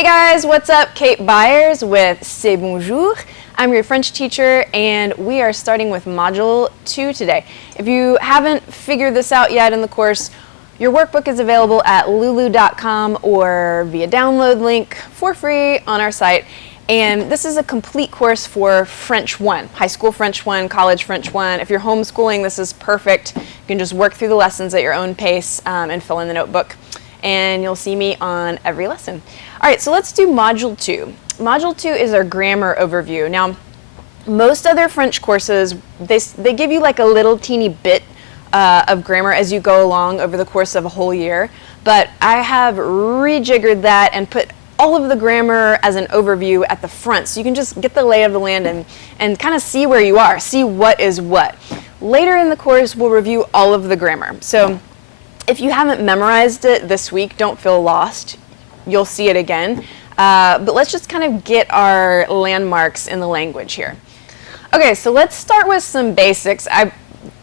Hey guys, what's up? Kate Byers with C'est Bonjour. I'm your French teacher and we are starting with Module 2 today. If you haven't figured this out yet in the course, your workbook is available at lulu.com or via download link for free on our site. And this is a complete course for French 1, high school French 1, college French 1. If you're homeschooling, this is perfect. You can just work through the lessons at your own pace and fill in the notebook. And you'll see me on every lesson. All right, so let's do Module 2. Module 2 is our grammar overview. Now, most other French courses, they give you like a little teeny bit of grammar as you go along over the course of a whole year, but I have rejiggered that and put all of the grammar as an overview at the front, so you can just get the lay of the land and kind of see where you are, see what is what. Later in the course, we'll review all of the grammar. So if you haven't memorized it this week, don't feel lost. You'll see it again. But let's just kind of get our landmarks in the language here. Okay, so let's start with some basics. I'm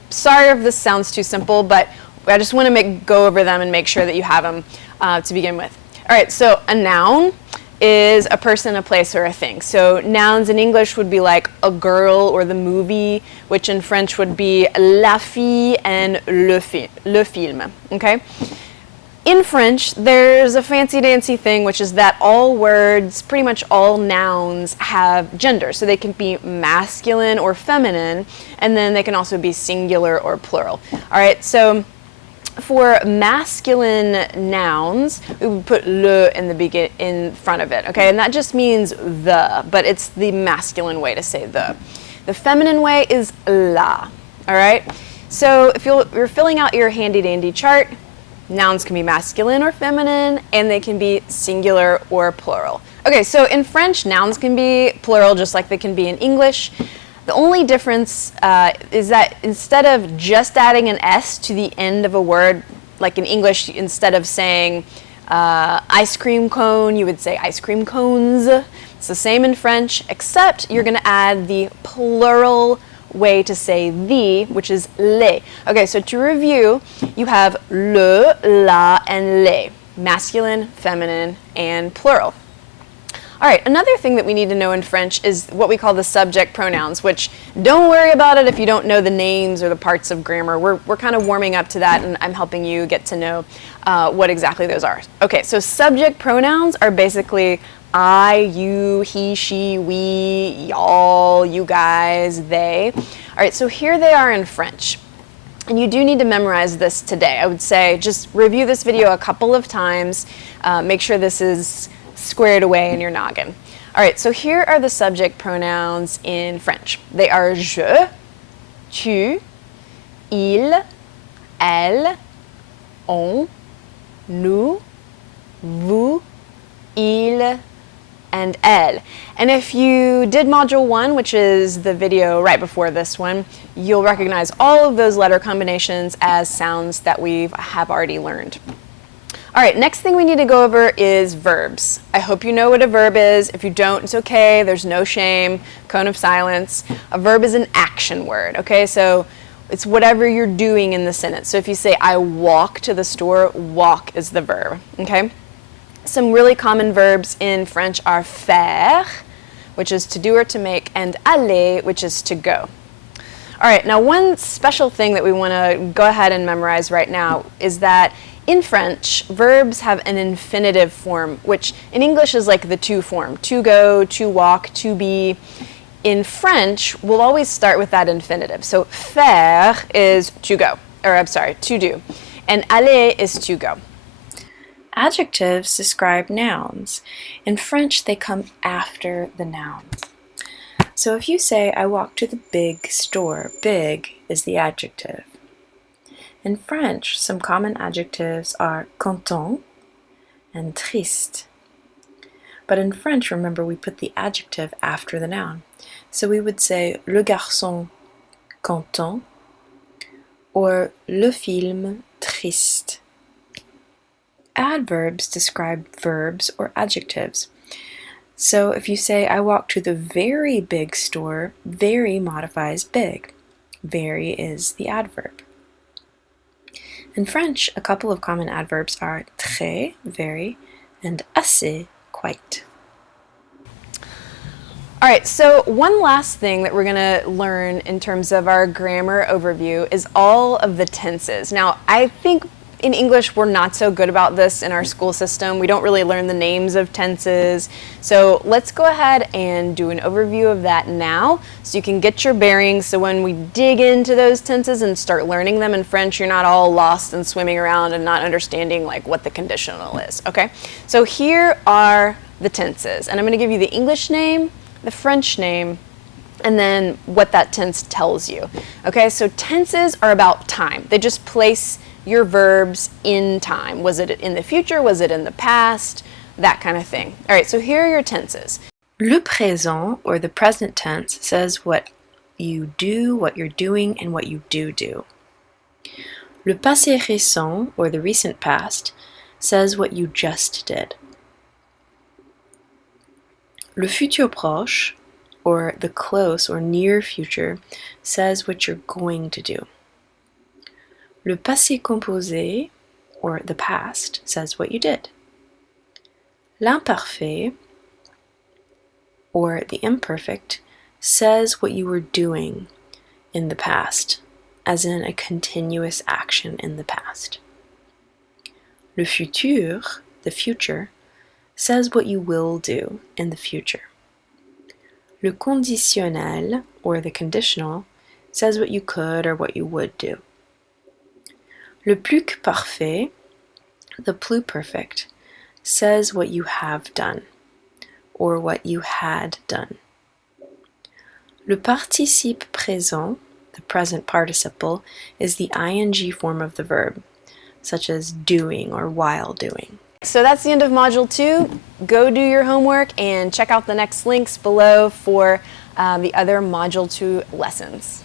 sorry if this sounds too simple, but I just want to go over them and make sure that you have them to begin with. All right, so a noun is a person, a place, or a thing. So nouns in English would be like a girl or the movie, which in French would be la fille and le film, okay? In French, there's a fancy-dancy thing, which is that all words, pretty much all nouns, have gender. So they can be masculine or feminine, and then they can also be singular or plural. All right, so for masculine nouns, we would put le in front of it, okay? And that just means the, but it's the masculine way to say the. The feminine way is la, all right? So if you're filling out your handy-dandy chart, nouns can be masculine or feminine, and they can be singular or plural. Okay, so in French, nouns can be plural just like they can be in English. The only difference is that instead of just adding an S to the end of a word, like in English, instead of saying ice cream cone, you would say ice cream cones. It's the same in French, except you're going to add the plural way to say the, which is les. Okay, so to review, you have le, la, and les, masculine, feminine, and plural. All right, another thing that we need to know in French is what we call the subject pronouns, which don't worry about it if you don't know the names or the parts of grammar. We're kind of warming up to that, and I'm helping you get to know what exactly those are. Okay, so subject pronouns are basically I, you, he, she, we, y'all, you guys, they. All right, so here they are in French. And you do need to memorize this today. I would say just review this video a couple of times. Make sure this is squared away in your noggin. All right, so here are the subject pronouns in French. They are je, tu, il, elle, on, nous, vous, il, and elle. And if you did Module 1, which is the video right before this one, you'll recognize all of those letter combinations as sounds that we have already learned. All right, next thing we need to go over is verbs. I hope you know what a verb is. If you don't, it's okay. There's no shame. Cone of silence. A verb is an action word, okay? So it's whatever you're doing in the sentence. So if you say, I walk to the store, walk is the verb, okay? Some really common verbs in French are faire, which is to do or to make, and aller, which is to go. All right, now one special thing that we want to go ahead and memorize right now is that in French, verbs have an infinitive form, which in English is like the to form, to go, to walk, to be. In French, we'll always start with that infinitive. So faire is to go, or I'm sorry, to do, and aller is to go. Adjectives describe nouns. In French, they come after the noun. So if you say, I walk to the big store, big is the adjective. In French, some common adjectives are content and triste. But in French, remember, we put the adjective after the noun. So we would say le garçon content or le film triste. Adverbs describe verbs or adjectives. So if you say, I walk to the very big store, very modifies big. Very is the adverb. In French, a couple of common adverbs are très, very, and assez, quite. All right, so one last thing that we're going to learn in terms of our grammar overview is all of the tenses. Now, I think in English we're not so good about this in our school system. We don't really learn the names of tenses. So let's go ahead and do an overview of that now so you can get your bearings, so when we dig into those tenses and start learning them in French, you're not all lost and swimming around and not understanding like what the conditional is, okay? So here are the tenses, and I'm going to give you the English name, the French name, and then what that tense tells you. Okay, so tenses are about time. They just place your verbs in time. Was it in the future? Was it in the past? That kind of thing. All right, so here are your tenses. Le présent, or the present tense, says what you do, what you're doing, and what you do. Le passé récent, or the recent past, says what you just did. Le futur proche, or the close or near future, says what you're going to do. Le passé composé, or the past, says what you did. L'imparfait, or the imperfect, says what you were doing in the past, as in a continuous action in the past. Le futur, the future, says what you will do in the future. Le conditionnel, or the conditional, says what you could or what you would do. Le plus que parfait, the pluperfect, says what you have done or what you had done. Le participe présent, the present participle, is the ing form of the verb, such as doing or while doing. So that's the end of Module 2. Go do your homework and check out the next links below for the other Module 2 lessons.